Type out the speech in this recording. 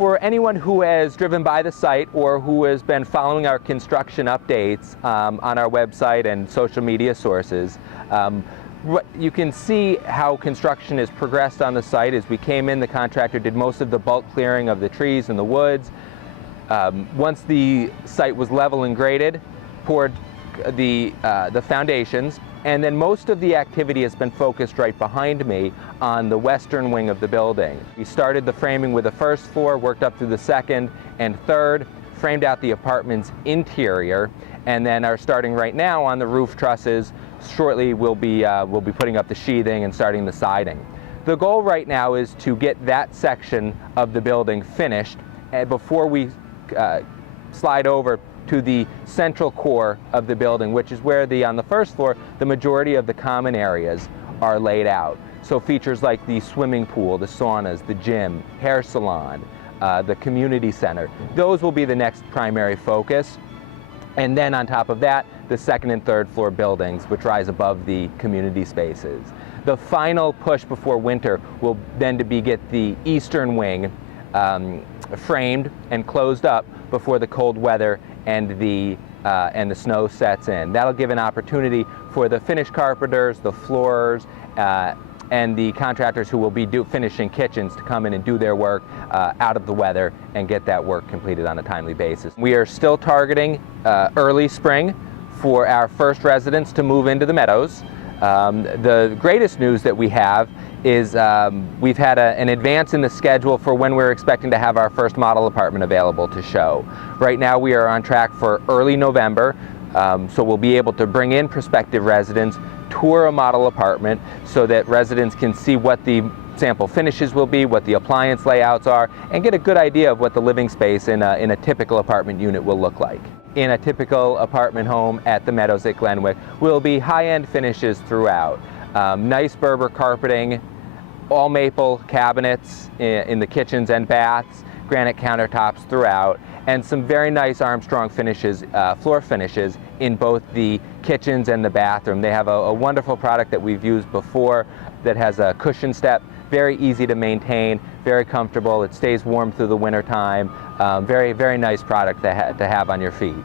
For anyone who has driven by the site or who has been following our construction updates on our website and social media sources, you can see how construction has progressed on the site. As we came in, the contractor did most of the bulk clearing of the trees and the woods. Once the site was level and graded, poured the foundations, and then most of the activity has been focused right behind me on the western wing of the building. We started the framing with the first floor, worked up through the second and third, framed out the apartment's interior, and then are starting right now on the roof trusses. Shortly we'll be putting up the sheathing and starting the siding. The goal right now is to get that section of the building finished before we slide over to the central core of the building, which is where on the first floor, the majority of the common areas are laid out. So features like the swimming pool, the saunas, the gym, hair salon, the community center, those will be the next primary focus. And then on top of that, the second and third floor buildings, which rise above the community spaces. The final push before winter will then get the eastern wing framed and closed up before the cold weather and the snow sets in. That'll give an opportunity for the finish carpenters, the floorers, and the contractors who will be finishing kitchens to come in and do their work out of the weather and get that work completed on a timely basis. We are still targeting early spring for our first residents to move into the Meadows. The greatest news that we have is we've had an advance in the schedule for when we're expecting to have our first model apartment available to show. Right now we are on track for early November, so we'll be able to bring in prospective residents, tour a model apartment so that residents can see what the sample finishes will be, what the appliance layouts are, and get a good idea of what the living space in a typical apartment unit will look like. In a typical apartment home at the Meadows at Glenwyck will be high-end finishes throughout. Nice Berber carpeting, all maple cabinets in the kitchens and baths, granite countertops throughout, and some very nice Armstrong finishes, floor finishes in both the kitchens and the bathroom. They have a wonderful product that we've used before that has a cushion step, very easy to maintain, very comfortable. It stays warm through the winter time. Very, very nice product to have on your feet.